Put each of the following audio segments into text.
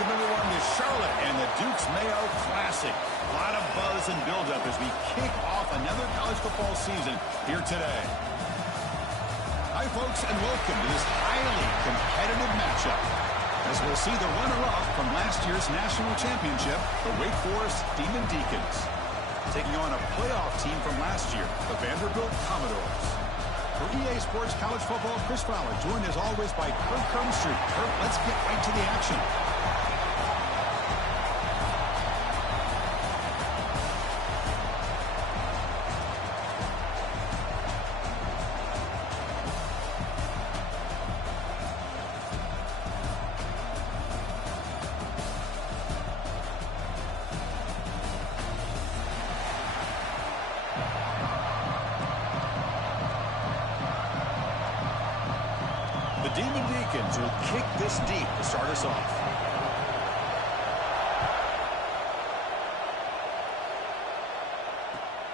at number 1 to Charlotte and the Duke's Mayo Classic. A lot of buzz and build-up as we kick off another college football season here today. Hi, folks, and welcome to this highly competitive matchup, as we'll see the runner-up from last year's national championship, the Wake Forest Demon Deacons, taking on a playoff team from last year, the Vanderbilt Commodores. For EA Sports College Football, Chris Fowler, joined as always by Kirk Herbstreit. Kirk, let's get right to the action. The Demon Deacons will kick this deep to start us off.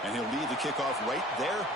And he'll lead the kickoff right there.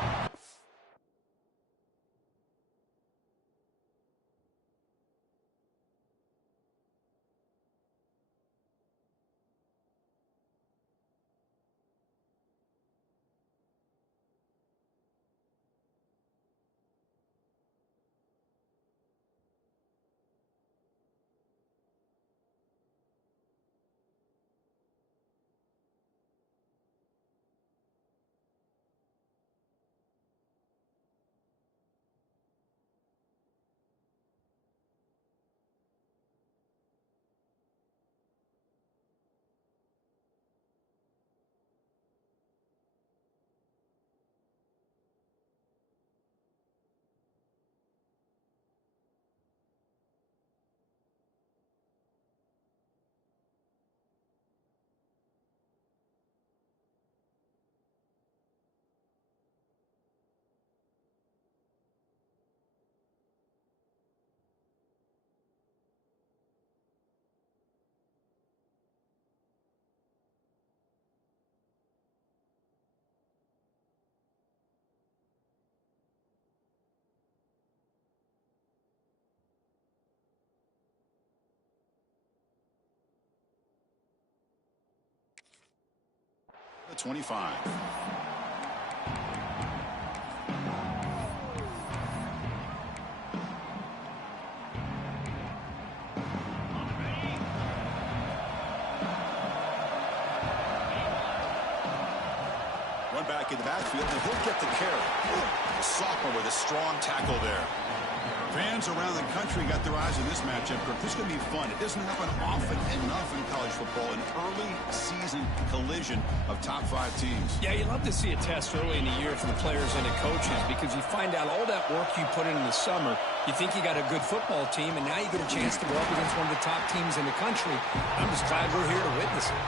The 25. Run back in the backfield, and he'll get the carry. The sophomore with a strong tackle there. Fans around the country got their eyes on this matchup. This is going to be fun. It doesn't happen often enough in college football, an early season collision of top 5 teams. Yeah, you love to see a test early in the year for the players and the coaches, because you find out all that work you put in the summer. You think you got a good football team, and now you get a chance to go up against one of the top teams in the country. I'm just glad we're here to witness it.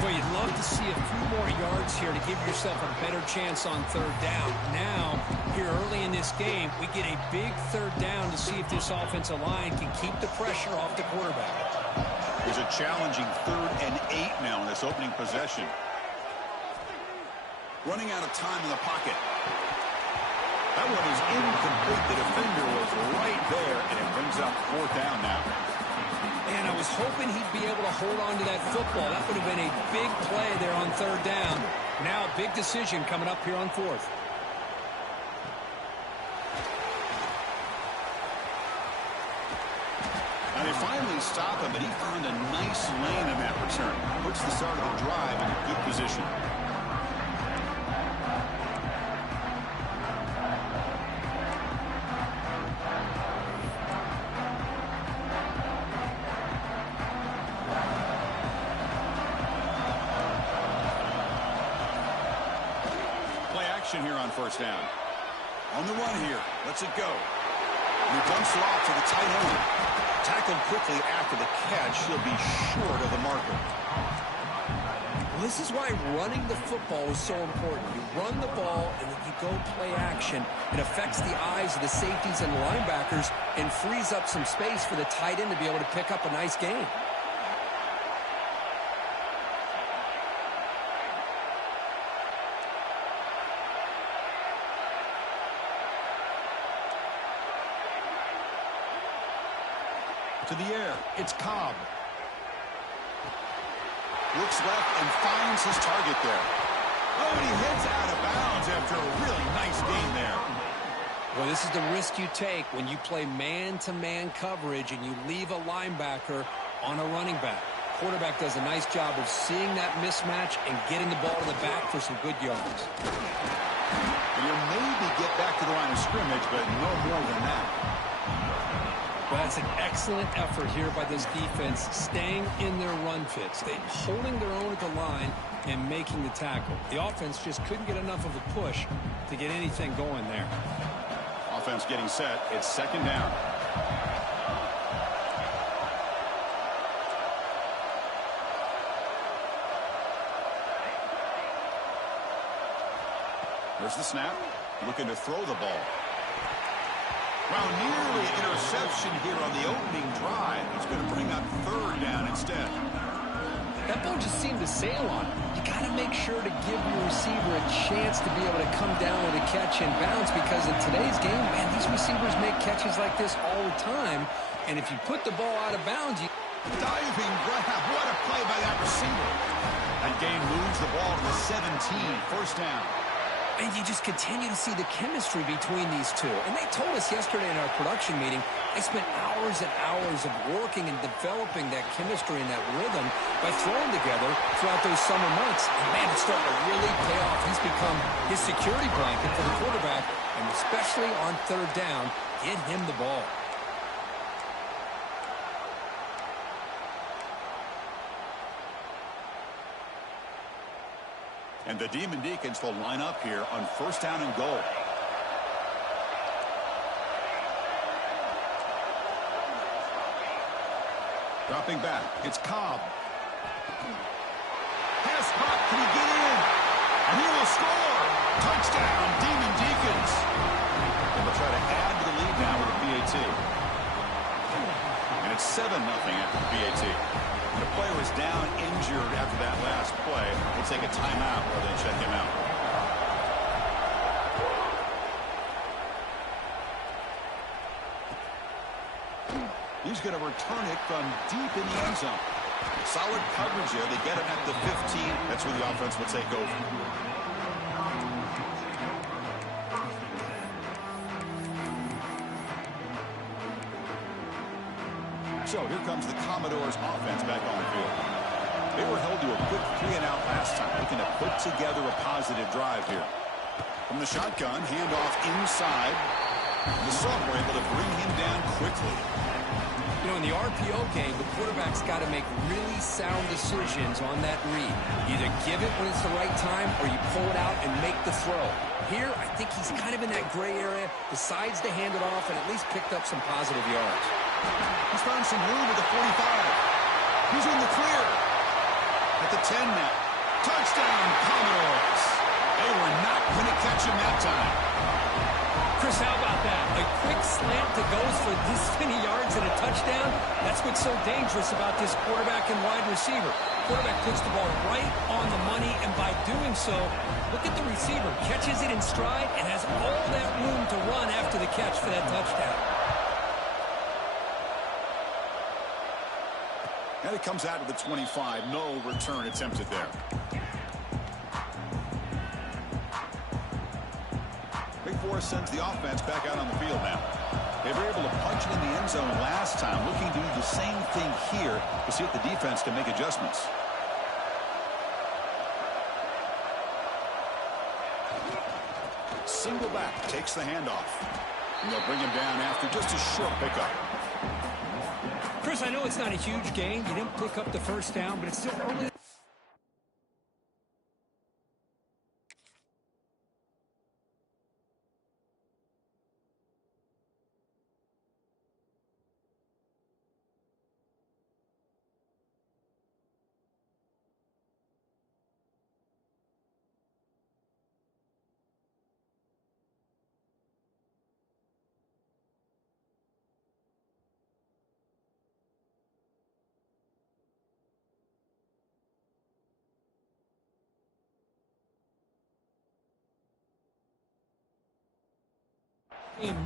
Boy, you'd love to see a few more yards here to give yourself a better chance on third down. Now, here early in this game, we get a big third down to see if this offensive line can keep the pressure off the quarterback. There's a challenging 3rd and 8 now in this opening possession. Running out of time in the pocket. That one is incomplete. The defender was right there, and it brings up 4th down now. And I was hoping he'd be able to hold on to that football. That would have been a big play there on 3rd down. Now a big decision coming up here on 4th. And they finally stop him, but he found a nice lane in that return. Puts the start of the drive in a good position. Here on 1st down. On the run here. Let's it go. And he dumps it off to the tight end. Tackled quickly after the catch. He'll be short of the marker. Well, this is why running the football is so important. You run the ball and then you go play action. It affects the eyes of the safeties and linebackers and frees up some space for the tight end to be able to pick up a nice gain. To the air, it's Cobb. Looks left and finds his target there. Oh, and he heads out of bounds after a really nice gain there. Well, this is the risk you take when you play man-to-man coverage and you leave a linebacker on a running back. Quarterback does a nice job of seeing that mismatch and getting the ball to the back for some good yards. He'll maybe get back to the line of scrimmage, but no more than that. Well, that's an excellent effort here by this defense, staying in their run fits. They're holding their own at the line and making the tackle. The offense just couldn't get enough of a push to get anything going there. Offense getting set. It's second down. There's the snap. Looking to throw the ball. Well, nearly an interception here on the opening drive. It's going to bring up third down instead. That ball just seemed to sail on it. You got to make sure to give your receiver a chance to be able to come down with a catch and bounce, because in today's game, man, these receivers make catches like this all the time. And if you put the ball out of bounds, you... Diving grab. What a play by that receiver. That gain moves the ball to the 17. First down. And you just continue to see the chemistry between these two. And they told us yesterday in our production meeting, they spent hours and hours of working and developing that chemistry and that rhythm by throwing together throughout those summer months. And, man, it's starting to really pay off. He's become his security blanket for the quarterback, and especially on third down, get him the ball. And the Demon Deacons will line up here on first down and goal. Dropping back. It's Cobb. Pass pop. Can he get in? And he will score. Touchdown, Demon Deacons. And they'll try to add to the lead now with a PAT. And it's 7-0 after the PAT. The player is down injured after that last play. We'll take a timeout while they check him out. He's going to return it from deep in the end zone. Solid coverage there. They get him at the 15. That's where the offense will take over. So here comes the Commodores offense back on the field. They were held to a quick 3-and-out last time, looking to put together a positive drive here. From the shotgun, handoff inside. The Soft were able to bring him down quickly. You know, in the RPO game, the quarterback's got to make really sound decisions on that read. Either give it when it's the right time, or you pull it out and make the throw. Here, I think he's kind of in that gray area, decides to hand it off, and at least picked up some positive yards. He's found some room at the 45. He's in the clear. At the 10 now. Touchdown, Commodores. They were not going to catch him that time. Chris, how about that? A quick slant that goes for this many yards and a touchdown. That's what's so dangerous about this quarterback and wide receiver. Quarterback puts the ball right on the money, and by doing so, look at the receiver. Catches it in stride and has all that room to run after the catch for that touchdown. And it comes out to the 25. No return attempted there. Big Forest sends the offense back out on the field now. They were able to punch it in the end zone last time, looking to do the same thing here to see if the defense can make adjustments. Single back takes the handoff. And they'll bring him down after just a short pickup. Chris, I know it's not a huge gain. You didn't pick up the first down, but it's still early.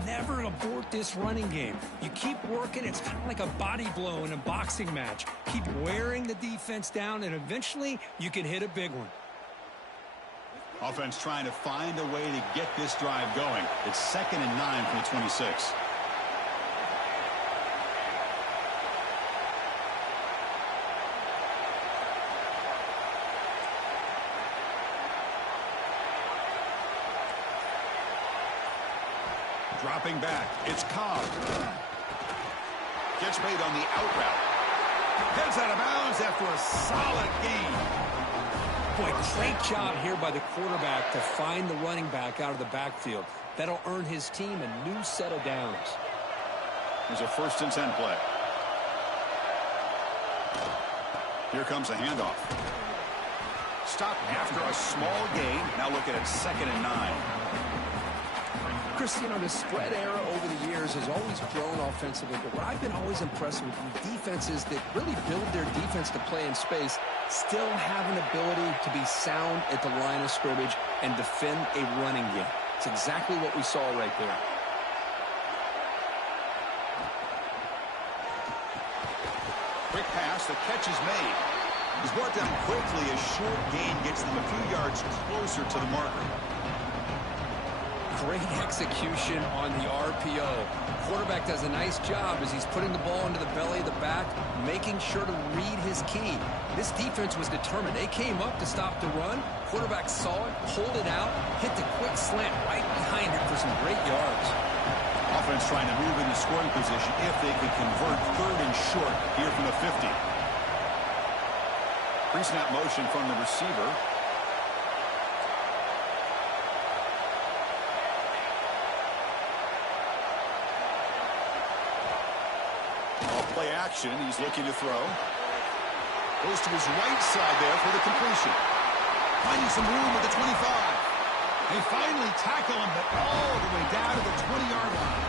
Never abort this running game. You keep working. It's kind of like a body blow in a boxing match. Keep wearing the defense down, and eventually you can hit a big one. Offense trying to find a way to get this drive going. It's 2nd and 9 from the 26. Dropping back, it's Cobb. Gets made on the out route. Heads out of bounds after a solid gain. Boy, great job here by the quarterback to find the running back out of the backfield. That'll earn his team a new set of downs. There's a 1st and 10 play. Here comes a handoff. Stop after a small gain. Now looking at 2nd and 9. Chris, you know, the spread era over the years has always grown offensively, but what I've been always impressed with defenses that really build their defense to play in space still have an ability to be sound at the line of scrimmage and defend a running game. It's exactly what we saw right there. Quick pass, the catch is made. He's brought down quickly. A short gain gets them a few yards closer to the marker. Great execution on the RPO. Quarterback does a nice job as he's putting the ball into the belly of the back, making sure to read his key. This defense was determined. They came up to stop the run. Quarterback saw it, pulled it out, hit the quick slant right behind it for some great yards. Offense trying to move into scoring position if they could convert 3rd and short here from the 50. Pre-snap motion from the receiver. Play action. He's looking to throw. Goes to his right side there for the completion. Finding some room at the 25. They finally tackle him, but all the way down to the 20-yard line.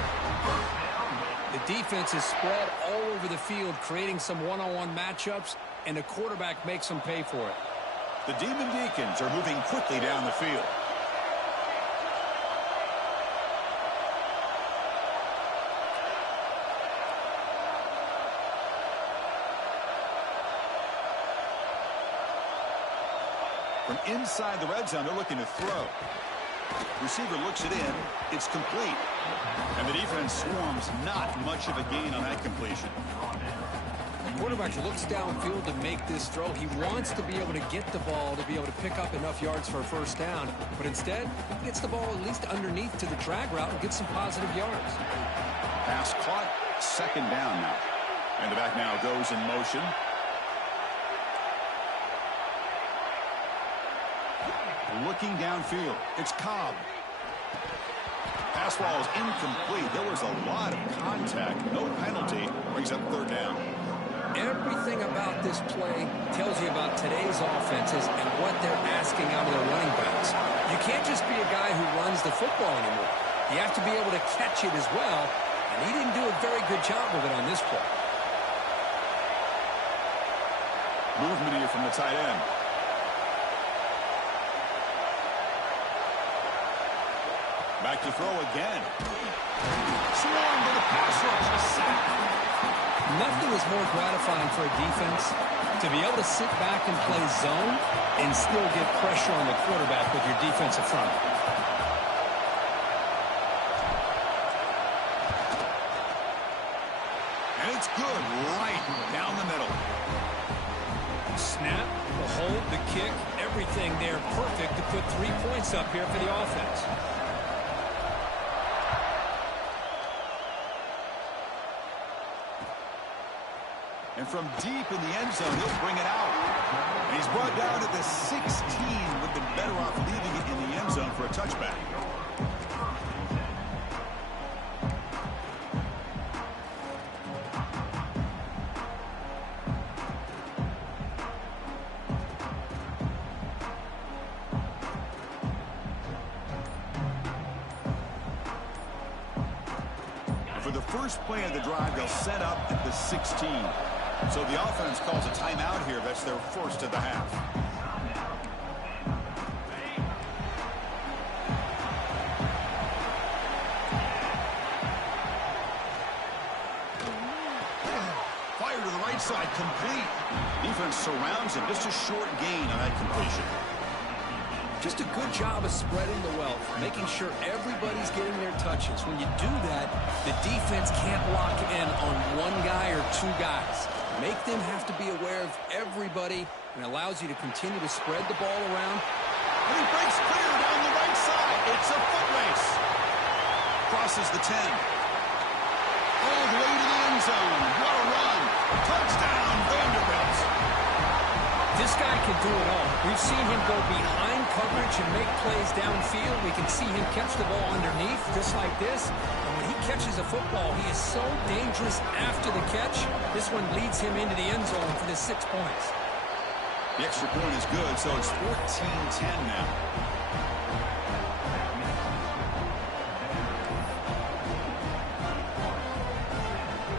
The defense is spread all over the field, creating some one-on-one matchups, and the quarterback makes them pay for it. The Demon Deacons are moving quickly down the field. From inside the red zone, they're looking to throw. Receiver looks it in. It's complete. And the defense swarms. Not much of a gain on that completion. The quarterback looks downfield to make this throw. He wants to be able to get the ball to be able to pick up enough yards for a 1st down. But instead, he gets the ball at least underneath to the drag route and gets some positive yards. Pass caught. 2nd down now. And the back now goes in motion. Looking downfield, it's Cobb. Pass ball is incomplete. There was a lot of contact. No penalty. Brings up 3rd down. Everything about this play tells you about today's offenses and what they're asking out of their running backs. You can't just be a guy who runs the football anymore. You have to be able to catch it as well, and he didn't do a very good job of it on this play. Movement here from the tight end. Back to throw again. Swarm to the pass rush. A sack. Nothing is more gratifying for a defense to be able to sit back and play zone and still get pressure on the quarterback with your defensive front. And it's good right down the middle. Snap, the hold, the kick, everything there perfect to put 3 points up here for the offense. And from deep in the end zone, he'll bring it out. And he's brought down to the 16. Would have been better off leaving it in the end zone for a touchback. And for the first play of the drive, they'll set up at the 16. So the offense calls a timeout here. That's their 1st of the half. side, complete. Defense surrounds him. Just a short gain on that completion. Just a good job of spreading the wealth, making sure everybody's getting their touches. When you do that, the defense can't lock in on one guy or two guys. Make them have to be aware of everybody, and allows you to continue to spread the ball around. And he breaks clear down the right side. It's a foot race. Crosses the 10. All the way to the end zone. What a run. Touchdown, Vanderbilt. This guy can do it all. We've seen him go behind coverage and make plays downfield. We can see him catch the ball underneath, just like this. And when he catches a football, he is so dangerous after the catch. This one leads him into the end zone for the 6 points. The extra point is good, so it's 14-10 now.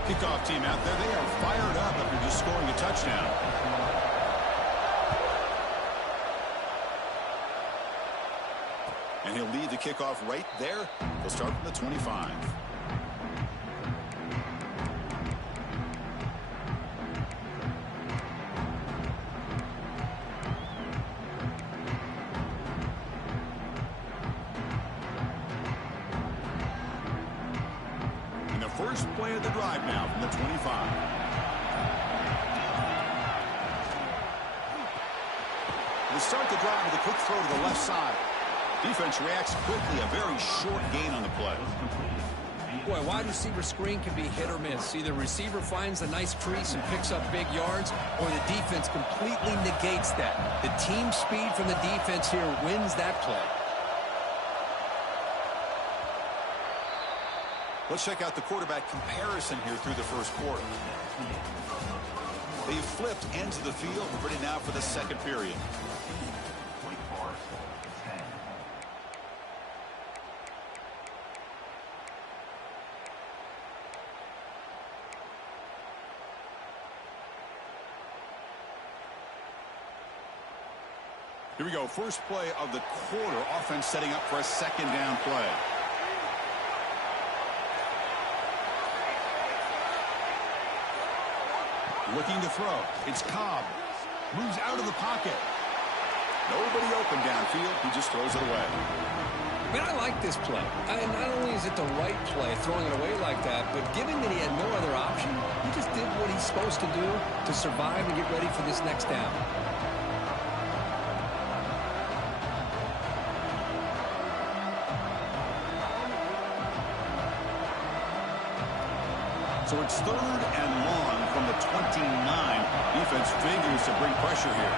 Kickoff team out there. They are fired up after just scoring a touchdown. And he'll lead the kickoff right there. He'll start from the 25. And the first play of the drive now from the 25. They start the drive with a quick throw to the left side. Defense reacts quickly. A very short gain on the play. Boy, wide receiver screen can be hit or miss. Either receiver finds a nice crease and picks up big yards, or the defense completely negates that. The team speed from the defense here wins that play. Let's check out the quarterback comparison here through the first quarter. They've flipped ends of the field. We're ready now for the second period. Here we go. First play of the quarter. Offense setting up for a second down play. Looking to throw. It's Cobb. Moves out of the pocket. Nobody open downfield. He just throws it away. Man, I like this play. Not only is it the right play, throwing it away like that, but given that he had no other option, he just did what he's supposed to do to survive and get ready for this next down. So it's 3rd and long from the 29. Defense figures to bring pressure here.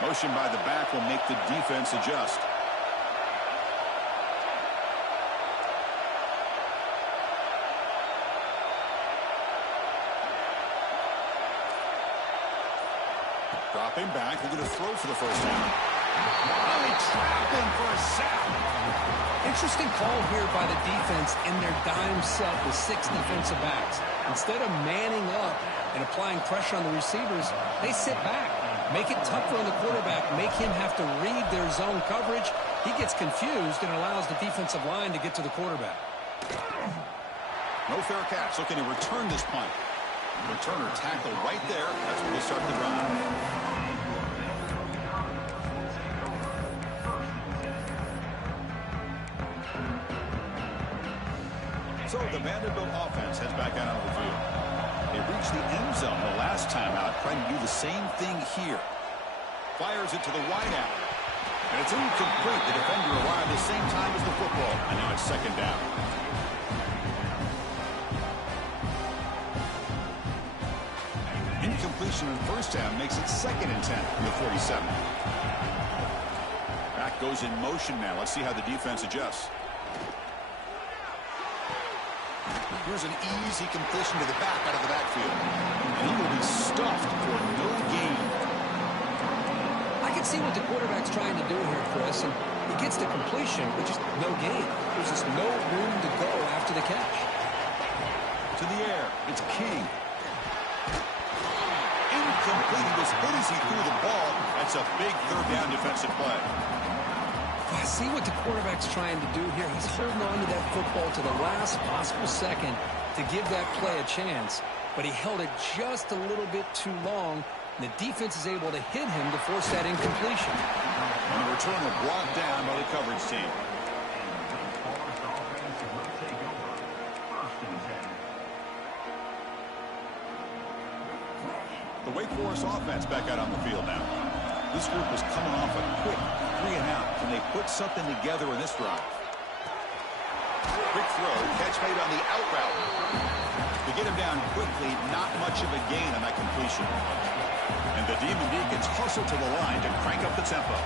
Motion by the back will make the defense adjust. Dropping back, looking to throw for the first down. Oh, he trapped him for a sack. Interesting call here by the defense in their dime set with 6 defensive backs. Instead of manning up and applying pressure on the receivers, they sit back. Make it tougher on the quarterback. Make him have to read their zone coverage. He gets confused and allows the defensive line to get to the quarterback. No fair catch. Looking to return this punt. Returner tackled right there. That's where they start the drive. So the Vanderbilt offense heads back out on the field. They reached the end zone the last time out, trying to do the same thing here. Fires it to the wideout. And it's incomplete. The defender arrived the same time as the football. And now it's second down. Incompletion in first down makes it 2nd and 10 from the 47. Back goes in motion now. Let's see how the defense adjusts. Here's an easy completion to the back out of the backfield. And he will be stuffed for no gain. I can see what the quarterback's trying to do here, Chris. And he gets the completion, but just no gain. There's just no room to go after the catch. To the air. It's King. Incomplete. He was hit as he threw the ball. That's a big 3rd down defensive play. I see what the quarterback's trying to do here. He's holding on to that football to the last possible second to give that play a chance. but he held it just a little bit too long. And the defense is able to hit him to force that incompletion. And the returner brought down by the coverage team. The Wake Forest offense back out on the field now. This group is coming off a quick 3-and-out. Can they put something together in this drive? Quick throw, catch made on the out route. To get him down quickly, not much of a gain on that completion. And the Demon Deacons hustle to the line to crank up the tempo.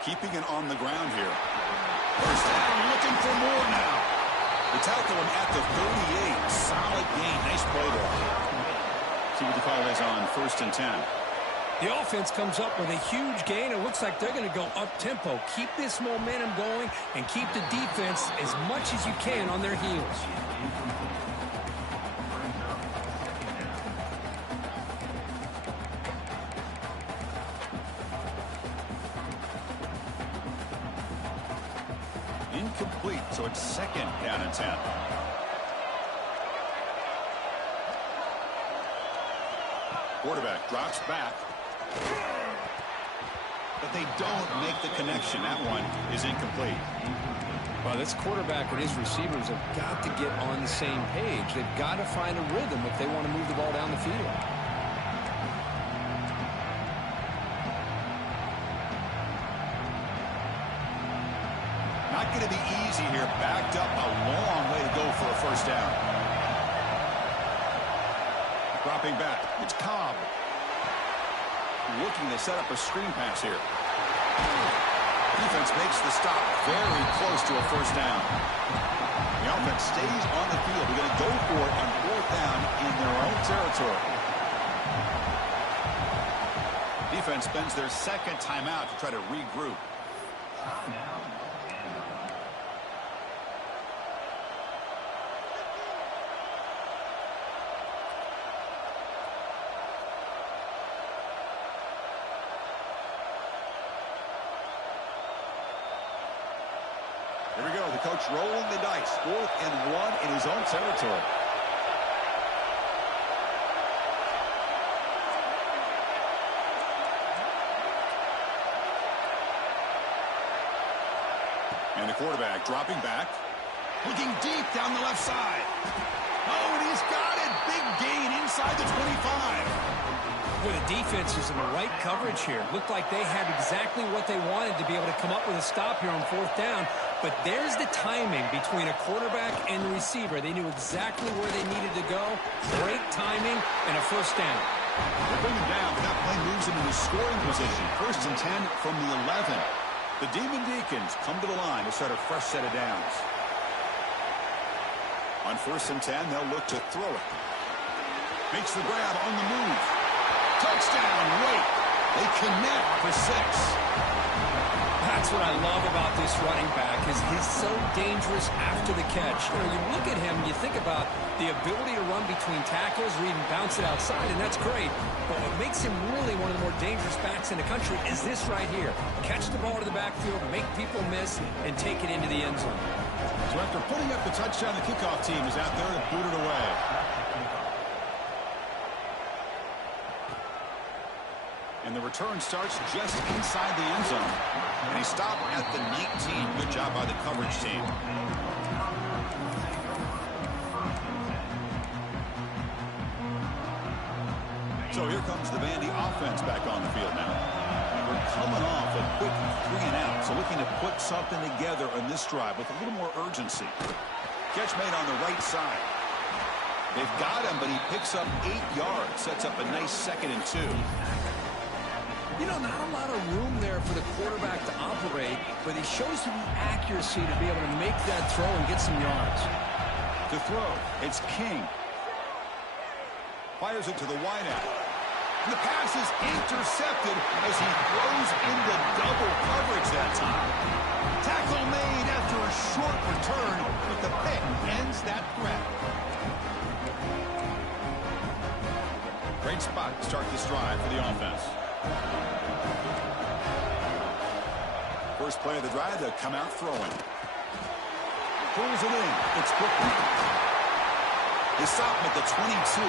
Keeping it on the ground here. First down, looking for more now. They tackle him at the 38. Solid gain. Nice play there. See what the call is on 1st and 10. The offense comes up with a huge gain. It looks like they're going to go up-tempo. Keep this momentum going and keep the defense as much as you can on their heels. Incomplete, so it's 2nd down and 10. Quarterback drops back. But they don't make the connection. That one is incomplete. Well, this quarterback and his receivers have got to get on the same page. They've got to find a rhythm if they want to move the ball down the field. Not going to be easy here. Backed up a long way to go for a first down. Dropping back. It's Cobb. Looking to set up a screen pass here. Defense makes the stop very close to a first down. The offense stays on the field. They're going to go for it on 4th down in their own territory. Defense spends their 2nd timeout to try to regroup. Here we go. The coach rolling the dice. 4th and 1 in his own territory. And the quarterback dropping back. Looking deep down the left side. Oh, and he's got it. Big gain inside the 25. Well, the defense is in the right coverage here. Looked like they had exactly what they wanted to be able to come up with a stop here on 4th down. But there's the timing between a quarterback and the receiver. They knew exactly where they needed to go. Great timing and a first down. They bring him down, but that play moves him into scoring position. 1st and 10 from the 11. The Demon Deacons come to the line to start a fresh set of downs. On 1st and 10, they'll look to throw it. Makes the grab on the move. Touchdown, Wake. They connect for 6. That's what I love about this running back is he's so dangerous after the catch. You know, you look at him, you think about the ability to run between tackles or even bounce it outside, and that's great. But what makes him really one of the more dangerous backs in the country is this right here. Catch the ball to the backfield, make people miss, and take it into the end zone. So after putting up the touchdown, the kickoff team is out there to boot it away. And the return starts just inside the end zone. And he stopped at the 19. Good job by the coverage team. So here comes the Vandy offense back on the field now. We're coming off a quick 3-and-out. So looking to put something together on this drive with a little more urgency. Catch made on the right side. They've got him, but he picks up 8 yards. Sets up a nice 2nd and 2. You know, not a lot of room there for the quarterback to operate, but he shows the accuracy to be able to make that throw and get some yards. To throw, it's King. Fires it to the wideout. And the pass is intercepted as he throws into double coverage that time. Tackle made after a short return, but the pick ends that threat. Great spot to start this drive for the offense. First play of the drive, they'll come out throwing. pulls it in. It's Brooklyn. They stop him at the 22.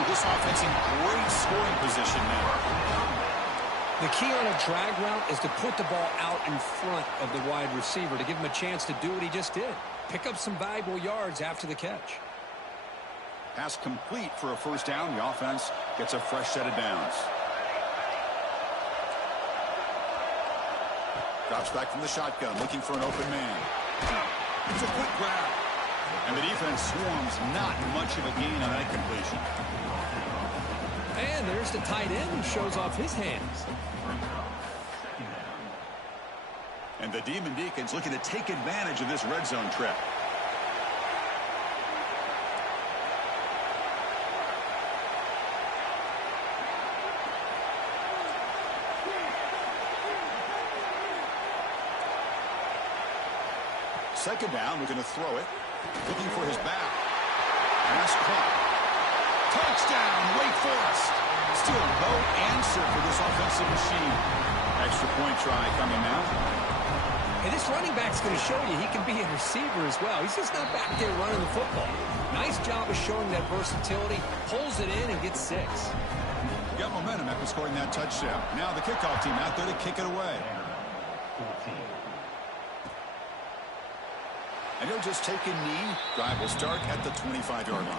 This offense in great scoring position now. The key on a drag route is to put the ball out in front of the wide receiver to give him a chance to do what he just did. Pick up some valuable yards after the catch. Pass complete for a first down. The offense gets a fresh set of downs. Drops back from the shotgun, looking for an open man. It's a quick grab. And the defense swarms, not much of a gain on that completion. And there's the tight end who shows off his hands. And the Demon Deacons looking to take advantage of this red zone trip. Second down, we're going to throw it. Looking for his back. Pass caught. Touchdown, Wake Forest. Still no answer for this offensive machine. Extra point try coming now. And this running back's going to show you he can be a receiver as well. He's just not back there running the football. Nice job of showing that versatility. Pulls it in and gets 6. Got momentum after scoring that touchdown. Now the kickoff team out there to kick it away. And he'll just take a knee. Drive will start at the 25-yard line.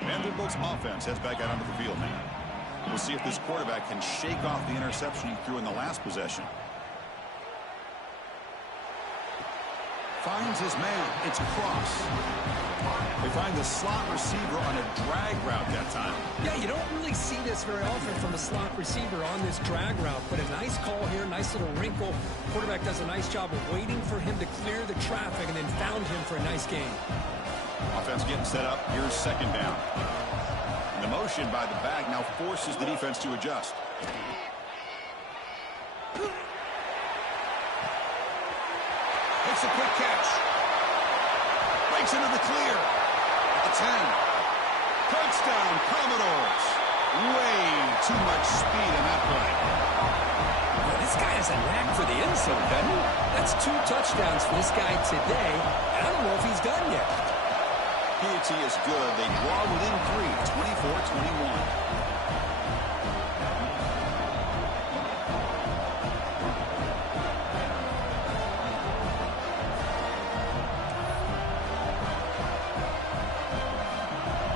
Vanderbilt's offense heads back out onto the field now. We'll see if this quarterback can shake off the interception he threw in the last possession. Finds his man. It's Cross. They find the slot receiver on a drag route that time. Yeah, you don't really see this very often from a slot receiver on this drag route, but a nice call here, nice little wrinkle. Quarterback does a nice job of waiting for him to clear the traffic and then found him for a nice gain. Offense getting set up. Here's second down. And the motion by the back now forces the defense to adjust. It's a quick catch. Breaks into the clear. At the 10. Touchdown, Commodores. Way too much speed in that play. Well, this guy has a knack for the end zone, doesn't he? That's 2 touchdowns for this guy today. I don't know if he's done yet. P.A.T. is good. They draw within 3, 24-21.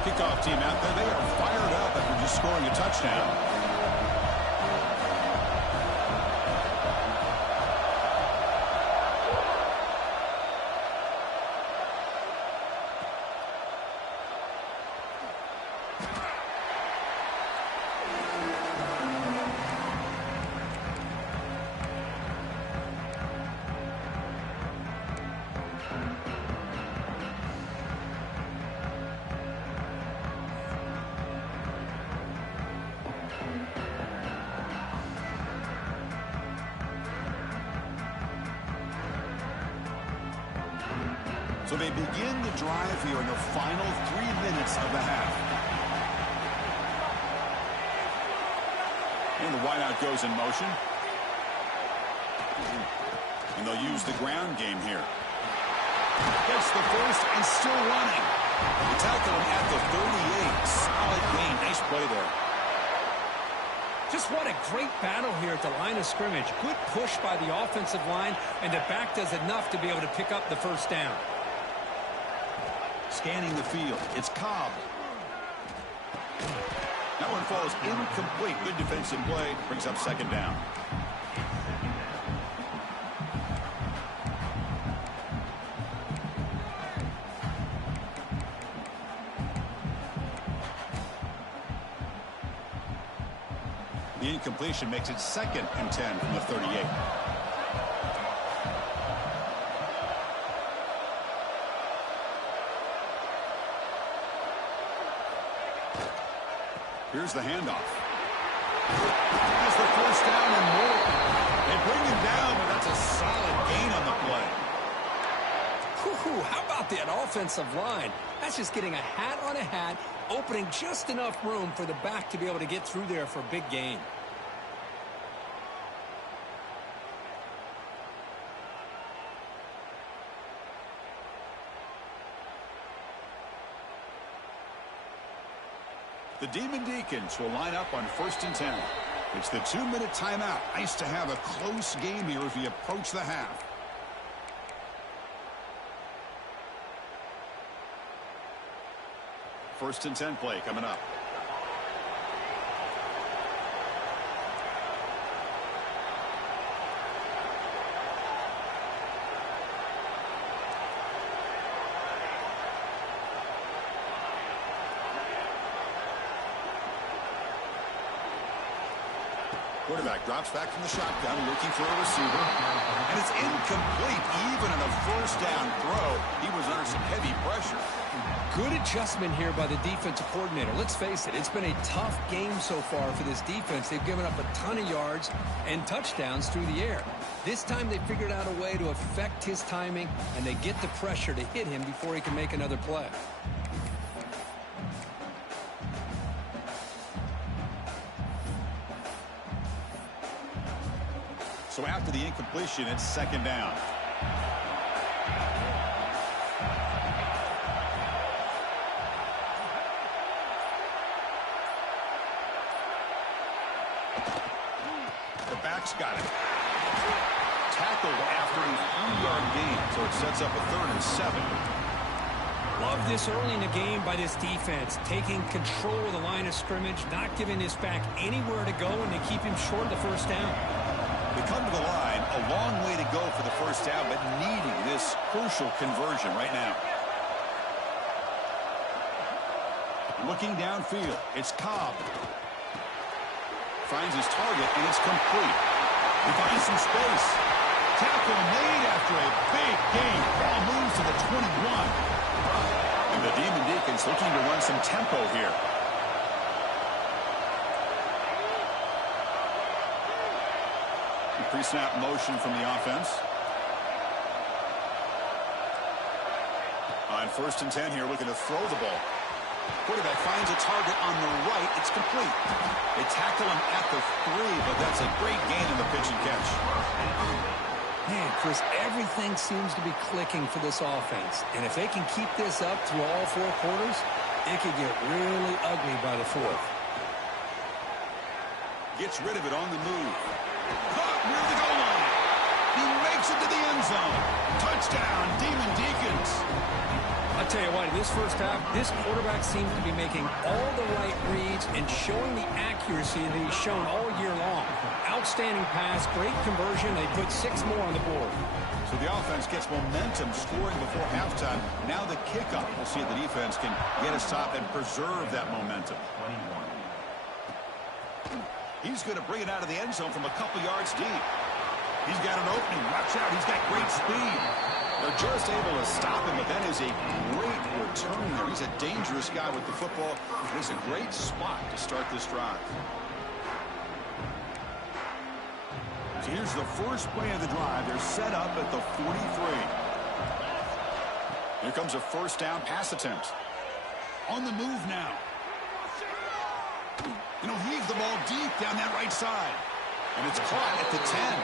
Kickoff team out there. They are fired up after just scoring a touchdown. So they begin the drive here in the final 3 minutes of the half. And the wideout goes in motion. And they'll use the ground game here. Gets the first and still running. The tackle at the 38. Solid gain. Nice play there. Just what a great battle here at the line of scrimmage. Good push by the offensive line, and the back does enough to be able to pick up the first down. Scanning the field. It's Cobb. That one falls incomplete. Good defensive play. Brings up second down. The incompletion makes it 2nd and 10 from the 38. Here's the handoff. Has the first down and more. They bring him down, but that's a solid gain on the play. How about that offensive line. That's just getting a hat on a hat, opening just enough room for the back to be able to get through there for a big gain. The Demon Deacons will line up on 1st and 10. It's the 2-minute timeout. Nice to have a close game here as we approach the half. First and 10 play coming up. Quarterback drops back from the shotgun, looking for a receiver. And it's incomplete. Even on a first down throw, he was under some heavy pressure. Good adjustment here by the defensive coordinator. Let's face it, it's been a tough game so far for this defense. They've given up a ton of yards and touchdowns through the air. This time they figured out a way to affect his timing, and they get the pressure to hit him before he can make another play. So after the incompletion, it's 2nd down. The back's got it. Tackled after a 3-yard gain, so it sets up a 3rd and 7. Love this early in the game by this defense, taking control of the line of scrimmage, not giving this back anywhere to go, and they keep him short of the first down. They come to the line, a long way to go for the first down, but needing this crucial conversion right now. Looking downfield, it's Cobb. Finds his target, and it's complete. He finds some space. Tackle made after a big gain. Ball moves to the 21. And the Demon Deacons looking to run some tempo here. Pre-snap motion from the offense. On 1st and 10 here, looking to throw the ball. Quarterback finds a target on the right. It's complete. They tackle him at the 3, but that's a great gain in the pitch and catch. Man, Chris, everything seems to be clicking for this offense. And if they can keep this up through all 4 quarters, it could get really ugly by the 4th. Gets rid of it on the move. Caught near the goal line. He makes it to the end zone. Touchdown, Demon Deacons. I'll tell you what, in this first half, this quarterback seems to be making all the right reads and showing the accuracy that he's shown all year long. Outstanding pass, great conversion. They put 6 more on the board. So the offense gets momentum scoring before halftime. Now the kickoff. We'll see if the defense can get a stop and preserve that momentum. He's going to bring it out of the end zone from a couple yards deep. He's got an opening. Watch out. He's got great speed. They're just able to stop him, but that is a great return there. He's a dangerous guy with the football. It's a great spot to start this drive. So here's the first play of the drive. They're set up at the 43. Here comes a first down pass attempt. On the move now. And he'll heave the ball deep down that right side. And it's caught at the 10.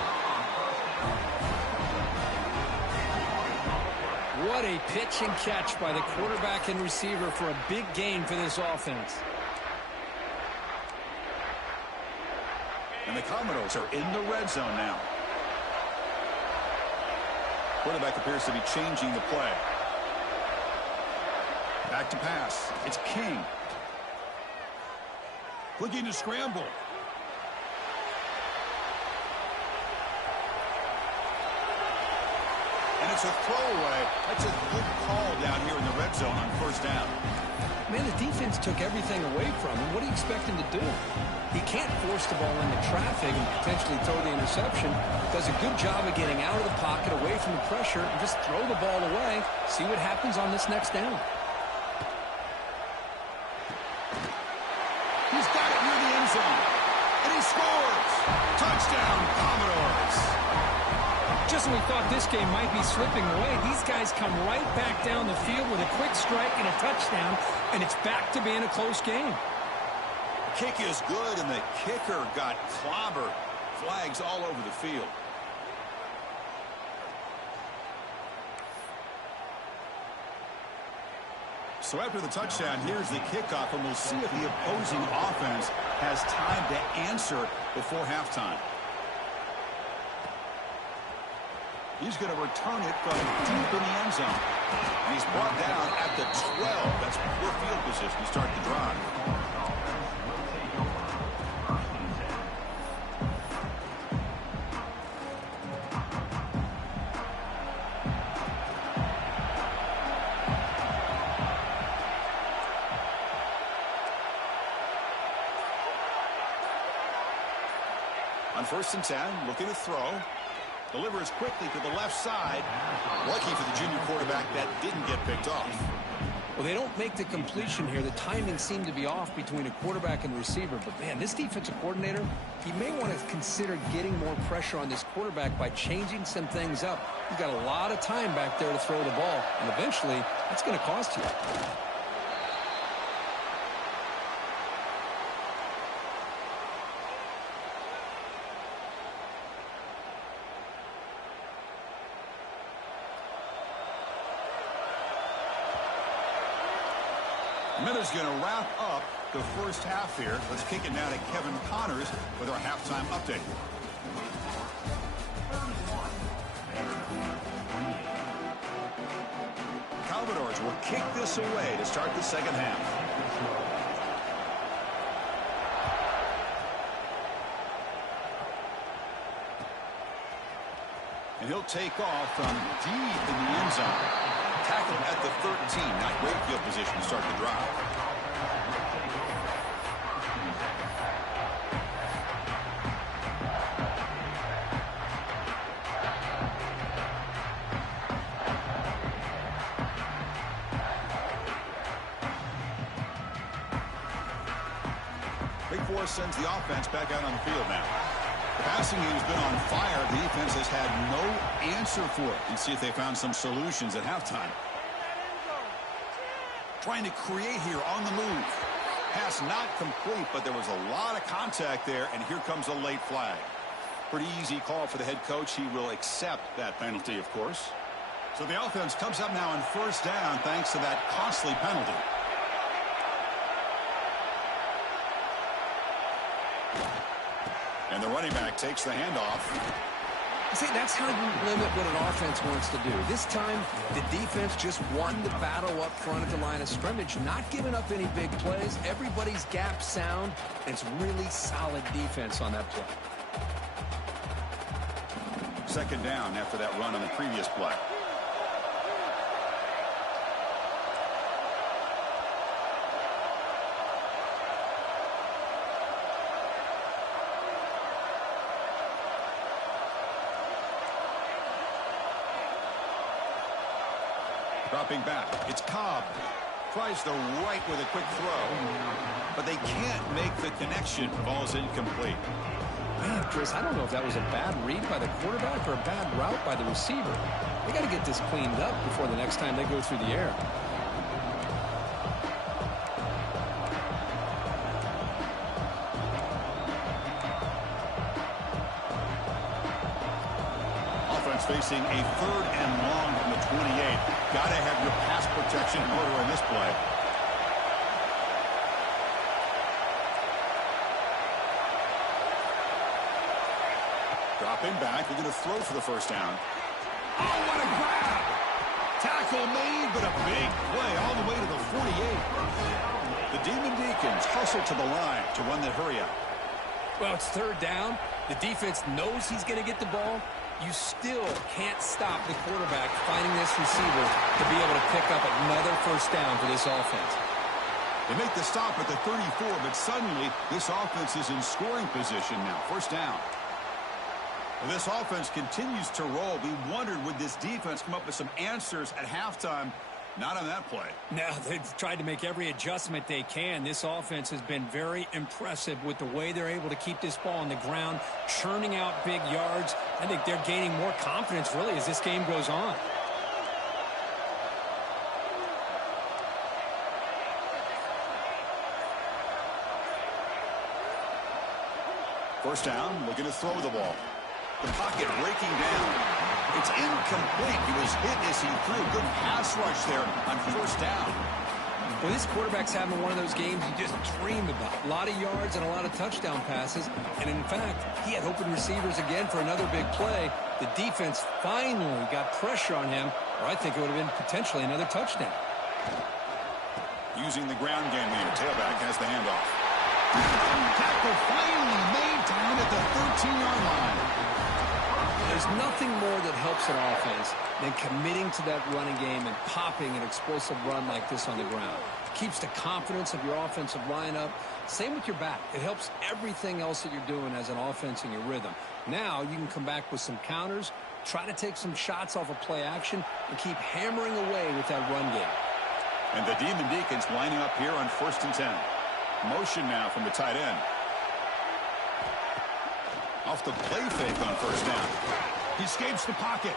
What a pitch and catch by the quarterback and receiver for a big gain for this offense. And the Commodores are in the red zone now. Quarterback appears to be changing the play. Back to pass. It's King. Looking to scramble. And it's a throwaway. That's a good call down here in the red zone on first down. Man, the defense took everything away from him. What do you expect him to do? He can't force the ball into traffic and potentially throw the interception. Does a good job of getting out of the pocket, away from the pressure, and just throw the ball away. See what happens on this next down. He's got it near the end zone. And he scores. Touchdown, Commodores. Just when we thought this game might be slipping away, these guys come right back down the field with a quick strike and a touchdown, and it's back to being a close game. Kick is good, and the kicker got clobbered. Flags all over the field. So after the touchdown, here's the kickoff, and we'll see if the opposing offense has time to answer before halftime. He's going to return it from deep in the end zone. And he's brought down at the 12. That's poor field position to start the drive. On 1st and 10, looking to throw. Delivers quickly to the left side. Lucky for the junior quarterback that didn't get picked off. Well, they don't make the completion here. The timing seemed to be off between a quarterback and receiver. But, man, this defensive coordinator, he may want to consider getting more pressure on this quarterback by changing some things up. He's got a lot of time back there to throw the ball. And eventually, that's going to cost you. Miller's going to wrap up the first half here. Let's kick it now to Kevin Connors with our halftime update. Commodores will kick this away to start the second half. And he'll take off from deep in the end zone. Tackled at the 13. Not great field position to start the drive. Big Four sends the offense back out on the field now. The passing game has been on fire. The defense has had no answer for it. And see if they found some solutions at halftime. Trying to create here on the move. Pass not complete, but there was a lot of contact there, and here comes a late flag. Pretty easy call for the head coach. He will accept that penalty, of course. So the offense comes up now on 1st down thanks to that costly penalty. And the running back takes the handoff. See, that's how you limit what an offense wants to do. This time, the defense just won the battle up front at the line of scrimmage, not giving up any big plays. Everybody's gap sound, and it's really solid defense on that play. 2nd down after that run on the previous play. Dropping back, it's Cobb. Tries the right with a quick throw, but they can't make the connection. The ball is incomplete. Man, Chris, I don't know if that was a bad read by the quarterback or a bad route by the receiver. They got to get this cleaned up before the next time they go through the air. Offense facing a 3rd and long from the 28. Got to have your pass protection in order in this play. Dropping back. They're going to throw for the 1st down. Oh, what a grab! Tackle made, but a big play all the way to the 48. The Demon Deacons hustle to the line to run the hurry up. Well, it's 3rd down. The defense knows he's going to get the ball. You still can't stop the quarterback finding this receiver to be able to pick up another 1st down for this offense. They make the stop at the 34, but suddenly this offense is in scoring position now. 1st down. Well, this offense continues to roll. We wondered, would this defense come up with some answers at halftime? Not on that play. Now, they've tried to make every adjustment they can. This offense has been very impressive with the way they're able to keep this ball on the ground, churning out big yards. I think they're gaining more confidence, really, as this game goes on. First down, looking to throw the ball. The pocket breaking down. It's incomplete. He was hit as he threw. Good pass rush there on first down. Well, this quarterback's having one of those games you just dream about. A lot of yards and a lot of touchdown passes. And, in fact, he had open receivers again for another big play. The defense finally got pressure on him, or I think it would have been potentially another touchdown. Using the ground game here. Tailback has the handoff. Tackle finally made down at the 13-yard line. There's nothing more that helps an offense than committing to that running game and popping an explosive run like this on the ground. It keeps the confidence of your offensive lineup. Same with your back. It helps everything else that you're doing as an offense in your rhythm. Now you can come back with some counters, try to take some shots off of play action, and keep hammering away with that run game. And the Demon Deacons lining up here on 1st and 10. Motion now from the tight end. Off the play fake on first down. He escapes the pocket.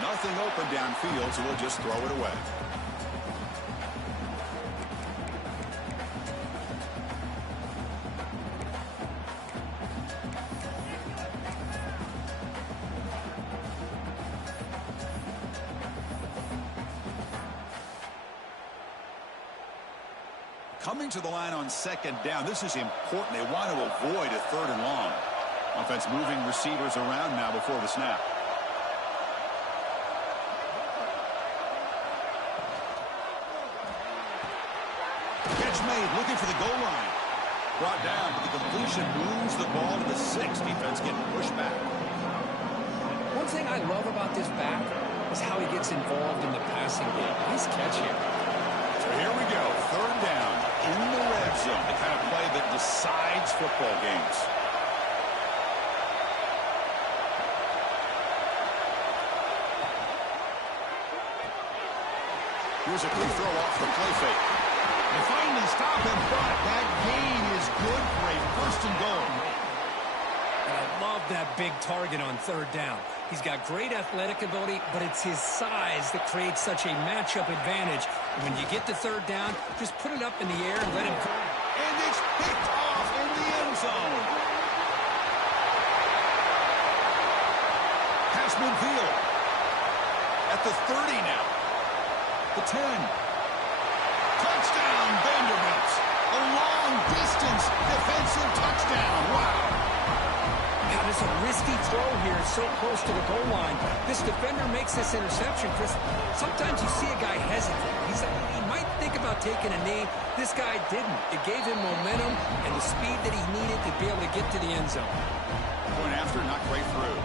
Nothing open downfield, so we'll just throw it away. Coming to the line on second down. This is important. They want to avoid a 3rd and long. Offense moving receivers around now before the snap. Catch made, looking for the goal line. Brought down, but the completion moves the ball to the 6. Defense getting pushed back. One thing I love about this back is how he gets involved in the passing game. Nice catch here. So here we go, 3rd down in the red zone, the kind of play that decides football games. Here's a quick throw off the play fake. They finally stop him, but that gain is good for a 1st and goal. And I love that big target on 3rd down. He's got great athletic ability, but it's his size that creates such a matchup advantage. When you get to 3rd down, just put it up in the air and let him go. And it's picked off in the end zone. Pass midfield. At the 30 now. The 10. Touchdown, Vanderbilt. A long-distance defensive touchdown. Wow. God, it's a risky throw here, so close to the goal line. This defender makes this interception, Chris. Sometimes you see a guy hesitate. He might think about taking a knee. This guy didn't. It gave him momentum and the speed that he needed to be able to get to the end zone. Going after, not quite through.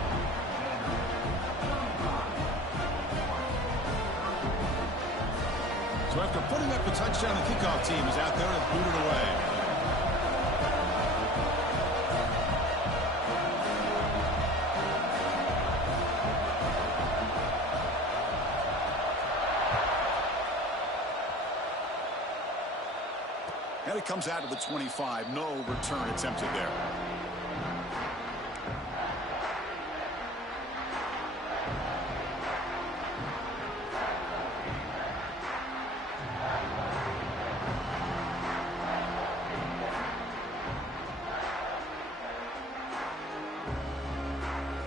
So after putting up a touchdown, the kickoff team is out there to boot it away. And it comes out of the 25. No return attempted there.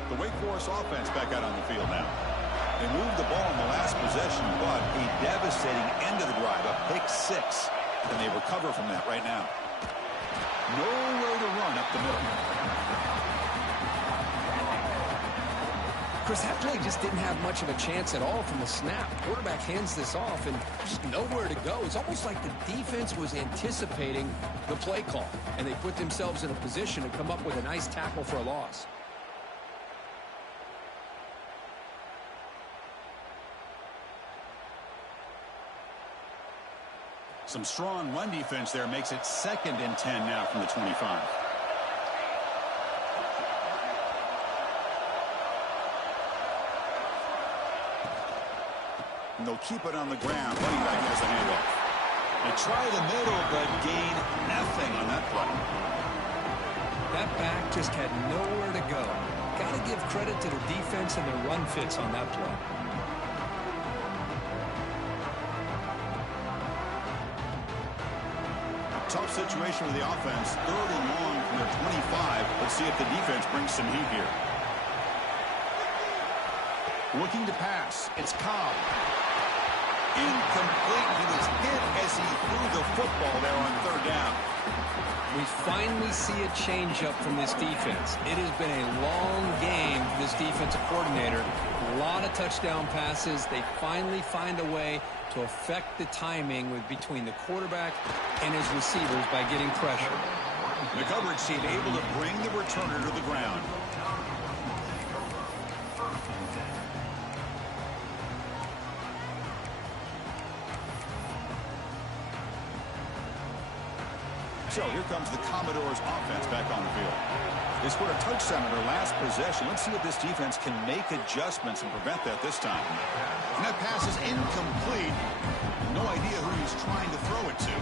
The Wake Forest offense back out on the field now. They moved the ball in the last possession, but a devastating end of the drive, a pick 6. And they recover from that right now. Nowhere to run up the middle. Chris, that play just didn't have much of a chance at all from the snap. Quarterback hands this off and just nowhere to go. It's almost like the defense was anticipating the play call, and they put themselves in a position to come up with a nice tackle for a loss. Some strong run defense there makes it 2nd and 10 now from the 25. And they'll keep it on the ground. Running back has the handoff. They try the middle, but gain nothing on that play. That back just had nowhere to go. Got to give credit to the defense and their run fits on that play. Tough situation with the offense. 3rd and long from their 25. Let's see if the defense brings some heat here. Looking to pass. It's Cobb. Incomplete. He was hit as he threw the football there on 3rd down. We finally see a change-up from this defense. It has been a long game for this defensive coordinator. A lot of touchdown passes. They finally find a way to affect the timing between the quarterback and his receivers by getting pressure. The coverage team able to bring the returner to the ground. So here comes the Commodores offense back on the field. They scored a touchdown in their last possession. Let's see if this defense can make adjustments and prevent that this time. And that pass is incomplete. No idea who he's trying to throw it to.